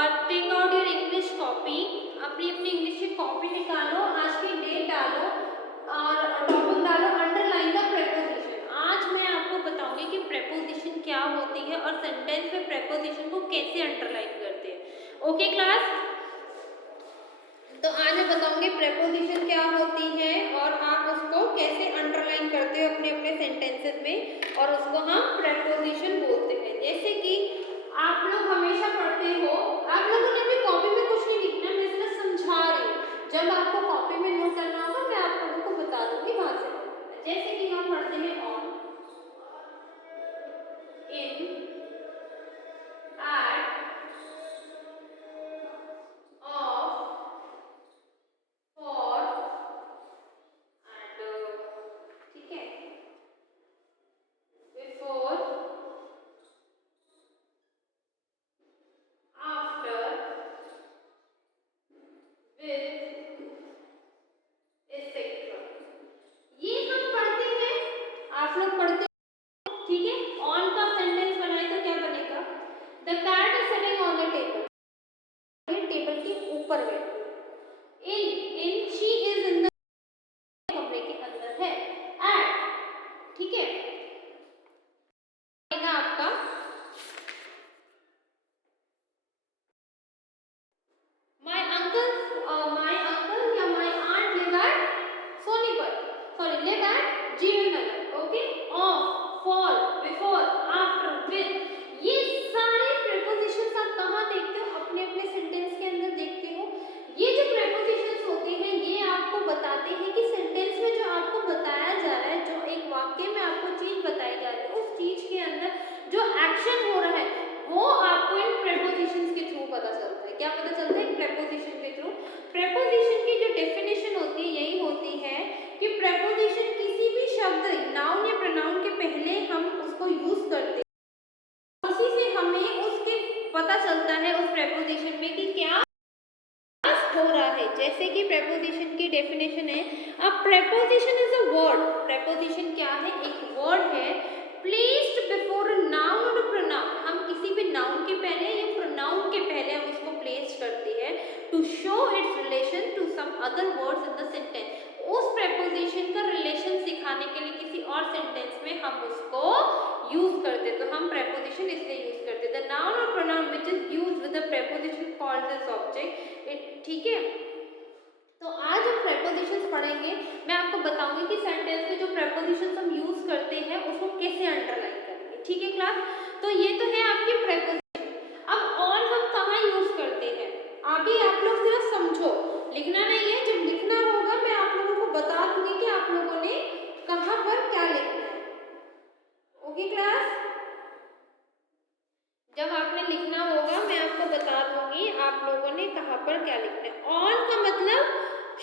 Take out your English copy, अपनी अपनी इंग्लिश की कॉपी निकालो, आज की डेट डालो और टॉपिक डालो अंडरलाइन द प्रेपोजिशन। आज मैं आपको बताऊंगी कि प्रेपोजिशन क्या होती है और सेंटेंस में प्रेपोजिशन को कैसे अंडरलाइन करते हैं। ओके क्लास, तो आज मैं बताऊंगी प्रेपोजिशन क्या होती है और आप उसको कैसे अंडरलाइन करते हो अपने अपने सेंटेंसेस में, और उसको हम प्रेपोजिशन बोलते हैं। जैसे कि आप लोग हमेशा पढ़ते हो, आप लोगों ने भी कॉपी में कुछ नहीं लिखना, मैं सिर्फ समझा रही हूँ। जब आपको कॉपी में नोट करना होगा मैं आप लोगों को बता दूंगी वहां से नोट करना। जैसे कि हम पढ़ते हैं on, in, at, of, for and, ठीक है, बिफोर, आफ्टर, विद, एक्सेट्रा, ये हम पढ़ते हैं, आप लोग पढ़ते हो, ठीक है। ऑन का सेंटेंस बनाए तो क्या बनेगा? The cat is sitting on the table, table के ऊपर बैठी। In she is in the, कमरे के अंदर है। एट, ठीक है, आपका माय अंकल या my aunt live at Sonipat, sorry live at Jeevan Nagar. Okay, of, for, before, after, with, ये सारे प्रेपोजिशंस आप कहाँ देखते हो? अपने अपने सेंटेंस के अंदर देखते हो। ये जो प्रेपोजिशंस होते हैं ये आपको बताते हैं कि सेंटेंस में जो आपको बताया जा रहा है, जो एक वाक्य में आपको चीज बताई जा रही है, उस चीज के अंदर जो एक्शन हो रहा है वो आपको इन प्रेपोजिशंस के थ्रू पता चलता है। क्या पता चलता है? प्रेपोजिशन के थ्रू। प्रेपोजिशन की जो डेफिनेशन होती है यही होती है कि प्रेपोजिशन किसी भी शब्द, नाउन या प्रोनाउन के पहले हम उसको यूज करते हैं, उसी से हमें उसके पता चलता है उस प्रेपोजिशन में कि क्या हो रहा है। जैसे कि प्रेपोजिशन की डेफिनेशन है, a preposition is a word. Preposition क्या है? एक वर्ड है प्लेस्ड बिफोर अ नाउन और अ प्रोनाउन। हम किसी भी नाउन के पहले या प्रोनाउन के पहले हम उसको प्लेस करते हैं to show its relation to some other words in the sentence. उस प्रेपोजिशन का रिलेशन सिखाने के लिए किसी और सेंटेंस में हम उसको यूज करते, तो हम प्रेपोजिशन इसलिए यूज करते। द नाउन और pronoun which is used with the preposition called this object it, ठीक है। तो आज हम प्रेपोजिशंस पढ़ेंगे। मैं आपको बताऊंगी कि सेंटेंस में जो प्रेपोजिशंस हम यूज करते हैं उसको कैसे अंडरलाइन करेंगे, ठीक है क्लास। तो ये तो है आपकी प्रेपोजिशन। अब और हम कहाँ यूज करते हैं आगे आप लोग सिर्फ समझो, लिखना नहीं है। जब लिखना होगा मैं आप लोगों को बता दूंगी कि आप लोगों ने कहाँ पर क्या लिखना है। ओके क्लास, जब आपने लिखना होगा मैं आपको बता दूंगी आप लोगों ने कहाँ पर क्या लिखना है। ऑन का मतलब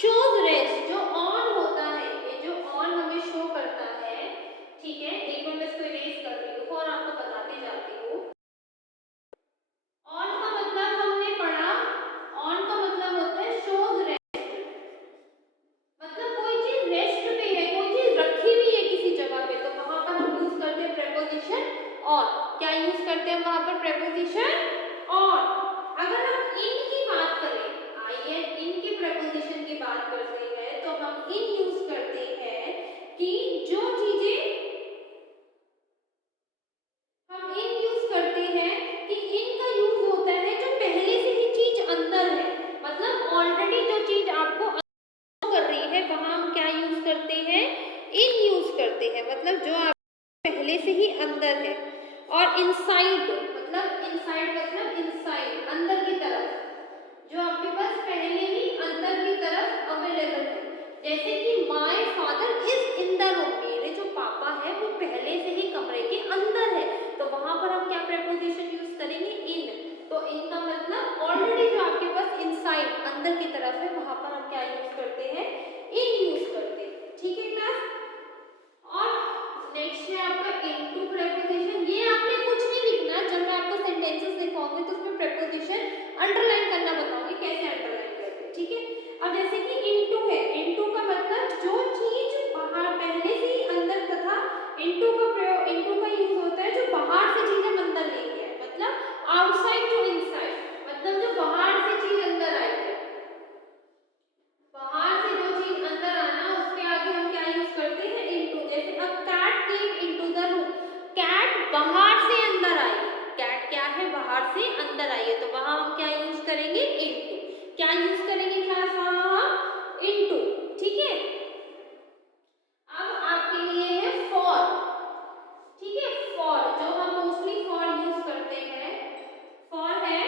शोज रेस्ट, जो ऑन होता है, ये जो ऑन हमें शो करता है, ठीक है। एक बार मैं इसको इरेज कर रही हूँ और आपको बताते जाती हूँ। ऑन का मतलब हमने पढ़ा, ऑन का मतलब होता है शोज रेस्ट, मतलब कोई चीज रेस्ट पे है, कोई चीज रखी हुई है किसी जगह पे, तो वहां पर हम यूज करते हैं प्रेपोजिशन ऑन। क्या यूज करते हैं वहां पर? Preposition on. अगर हम इन की बात करें, आइए इन की प्रेपोजिशन की बात करते हैं, तो हम इन यूज करते हैं कि जो चीजें हम इन यूज करते हैं कि इनका यूज होता है जो पहले से ही चीज अंदर है, मतलब ऑलरेडी जो चीज आपको कर रही है वहां हम क्या यूज करते हैं? इन यूज करते हैं, मतलब जो आप पहले से ही अंदर है। और इनसाइड मतलब इनसाइड अंदर की तरफ, जो आपके पास पहले ही अंदर की तरफ अवेलेबल है। जैसे कि my father is in the room, मेरे जो पापा है वो पहले से ही कमरे के अंदर है, तो वहां पर हम क्या प्रेपोजिशन यूज करेंगे? इन। तो इन का मतलब ऑलरेडी जो आपके पास इनसाइड अंदर की तरफ है वहां पर हम क्या यूज करते हैं? इन यूज करते हैं, ठीक है क्लास। और नेक्स्ट है आपका इनटू प्रेपोजिशन। ये आपने कुछ नहीं लिखना, जब मैं आपको सेंटेंसेस लिखवाऊंगी तो उसमें प्रेपोजिशन अंडरलाइन करना बताऊंगी कैसे अंडरलाइन करते हैं, ठीक है। अब जैसे कि इनटू है, इनटू का मतलब जो चीज बाहर पहले से ही अंदर, तथा इनटू का प्रयोग, इनटू का यूज होता है जो बाहर से चीजें अंदर लेके आए, मतलब आउटसाइड टू इनसाइड, मतलब जो बाहर से चीज अंदर आई है, बाहर से जो चीज अंदर आना उसके आगे हम क्या यूज करते हैं, इनटू। जैसे a cat came into the room, cat बाहर से अंदर आई, कैट क्या है, बाहर से अंदर आई है, तो वहां हम क्या यूज करेंगे, इनटू। क्या यूज करेंगे क्लास, वहां हम इनटू। ठीक है, अब आपके लिए है फॉर। ठीक है, फॉर जो हम मोस्टली फॉर यूज करते हैं, फॉर है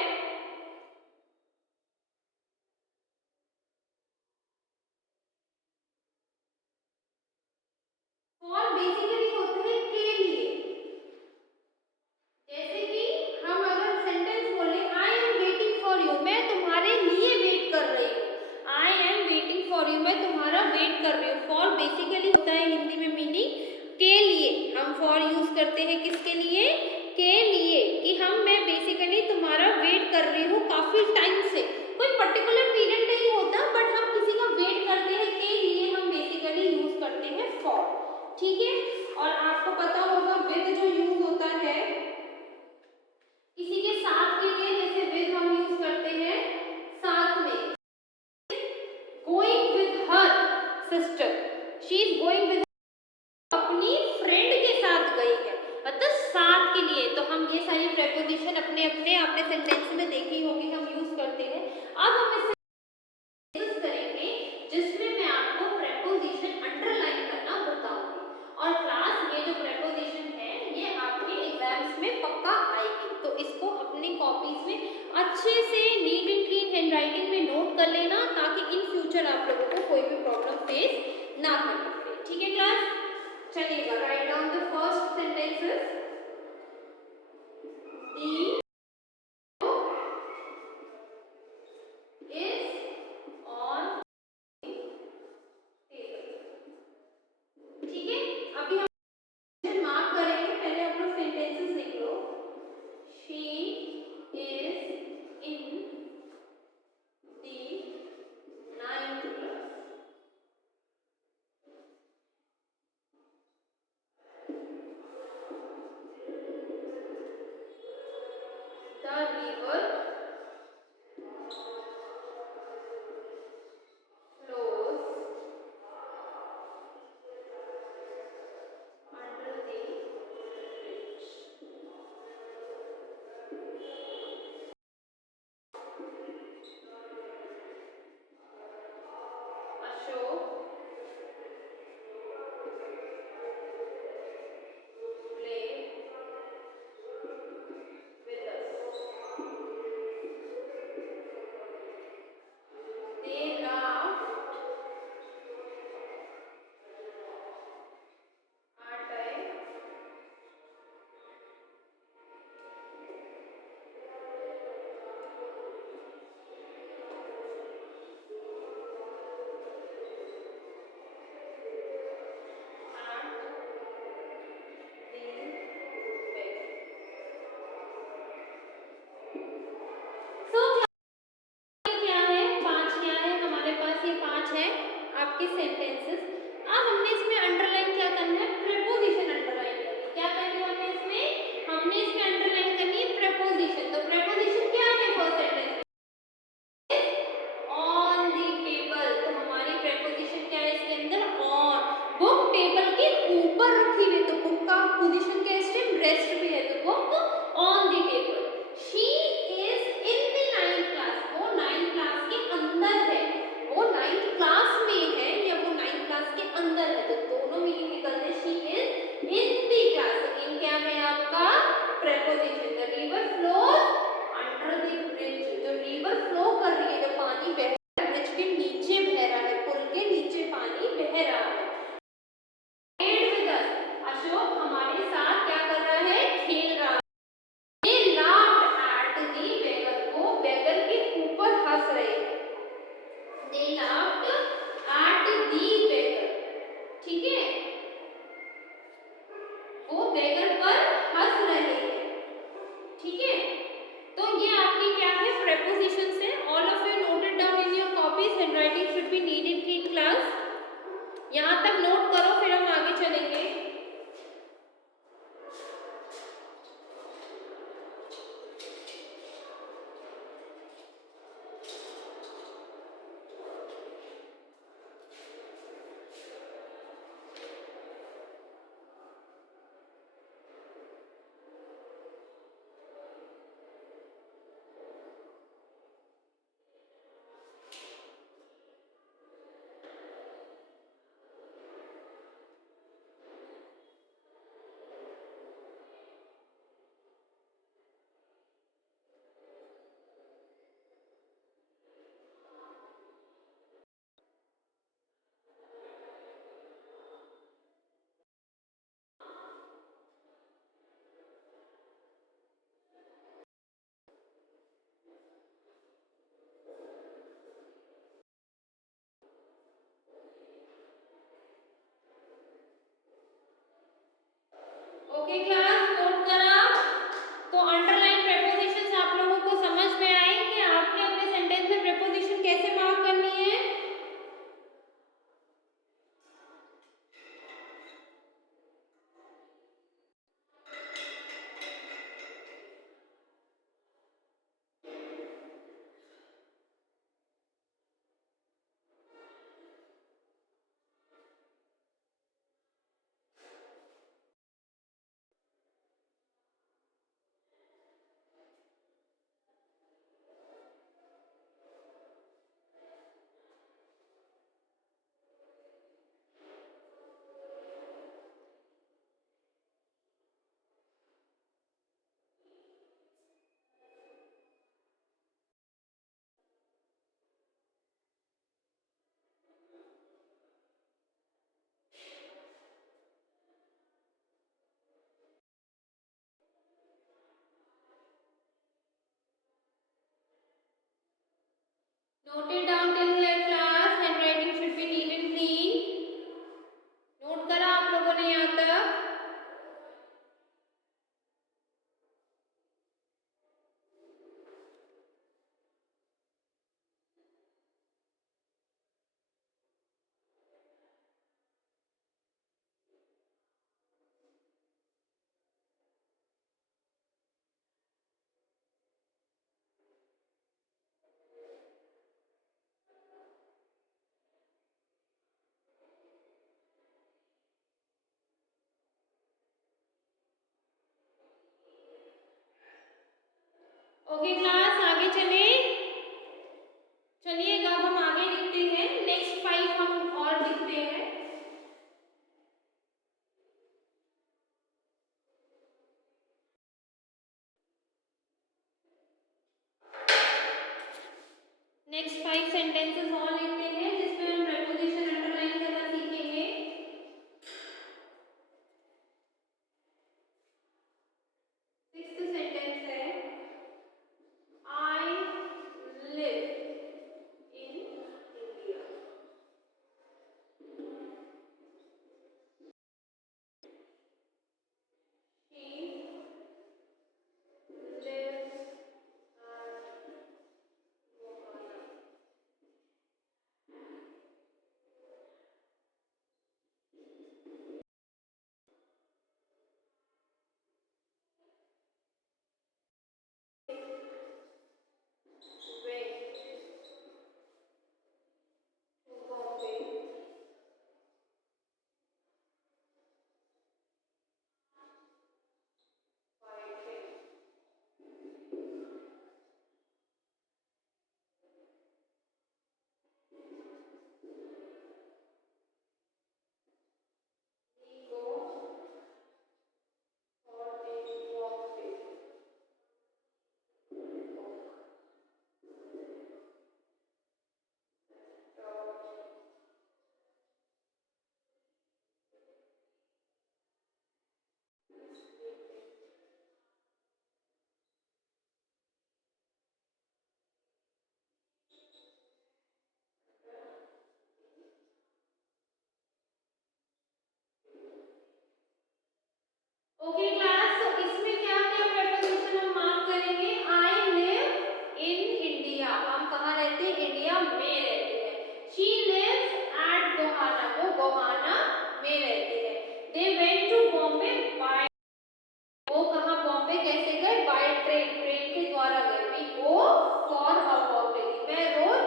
फॉर बेसिकली होते हैं के लिए। जैसे कि हम अगर सेंटेंस बोले I am waiting for you, मैं तुम्हारे लिए वेट कर रही हूँ, I am waiting for you, मैं तुम्हारा वेट कर रही हूँ। फॉर बेसिकली होता है हिंदी में मीनिंग के लिए। हम फॉर यूज करते हैं किसके लिए, के लिए, कि मैं बेसिकली तुम्हारा वेट कर रही हूँ काफी टाइम से। कोई पर्टिकुलर पीरियड नहीं होता, बट हम किसी का वेट करते हैं, के लिए हम बेसिकली यूज करते हैं फॉर। ठीक है, और आपको पता होगा विद जो यूज होता है किसी के साथ के लिए, जैसे विद हम यूज करते हैं साथ में, going with her sister, she is going with, अपनी फ्रेंड के साथ गई है, मतलब साथ के लिए। तो हम ये सारी प्रेपोजिशन अपने अपने आपने सेंटेंस में देखी होगी, हम यूज करते हैं। अब हम इसे डिस्कस करेंगे जिसमें मैं आपको प्रेपोजिशन अंडरलाइन करना बताऊंगी। और क्लास ये जो प्रेपोजिशन है ये आपके एग्जाम्स में पक्का आएगी, तो इसको अपनी कॉपीज में अच्छे से नीट एंड क्लीन हैंडराइटिंग में नोट कर लेना, ताकि इन फ्यूचर आप लोगों को कोई भी प्रॉब्लम फेस ना करनी पड़े। ठीक है क्लास, चलिएगा, write down the first sentences. The is on table. ठीक है, अभी हम मार्क करेंगे, पहले आप लोग सेंटेंसेस लिख लो। She is in the 9th class. Note it down till here class. Handwriting should be neat and clean. Note करा आप लोगों ने यहाँ तक? ओके क्लास, आगे चले। चलिए अब हम आगे लिखते हैं। नेक्स्ट 5 हम और लिखते हैं। नेक्स्ट 5 सेंटेंसेस और लिखते हैं जिसमें हम प्रीपोजिशन अंडरलाइन करना सीखेंगे। सिक्स्थ सेंटेंस है I live in India. Okay class, तो इसमें क्या क्या प्रीपोजिशन हम मार्क करेंगे? आई लिव इन इंडिया, हम कहाँ रहते हैं? इंडिया में रहते हैं। शी लिव्स एट गोहाना, वो गोहाना में रहती है। They went to Bombay by, वो कहाँ बॉम्बे कैसे गए? बाय ट्रेन, ट्रेन के द्वारा गए। We go for a walk daily, मैं रोज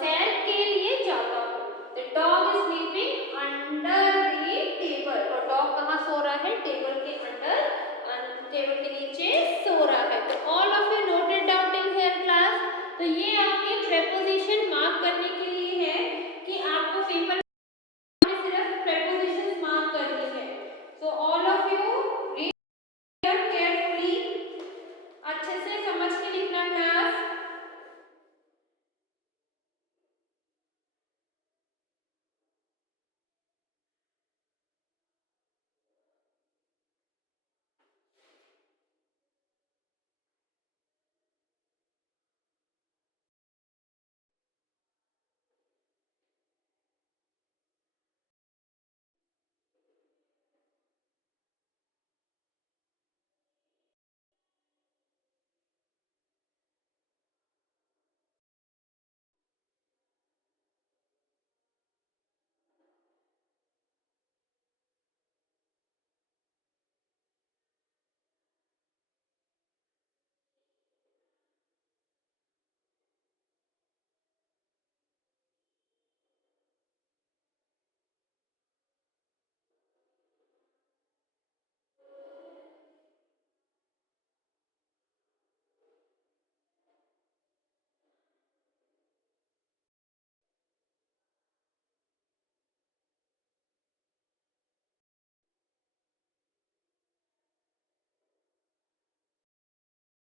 सैर के लिए जाता हूँ। The dog is sleeping under the table, और डॉग कहाँ सो रहा है? टेबल के अंडर, टेबल के नीचे सो रहा है। तो all of you noted down till here class. तो ये आपके प्रीपोजिशन मार्क करने के लिए है कि आपको पेपर में सिर्फ प्रीपोजिशंस मार्क करनी है। So all of you read carefully, अच्छे से समझ के लिखना क्लास।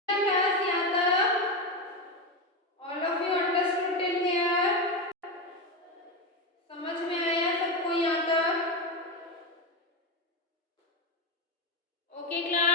क्लास यहाँ तक all of you understood till here? समझ में आया सबको यहाँ तक? Okay class.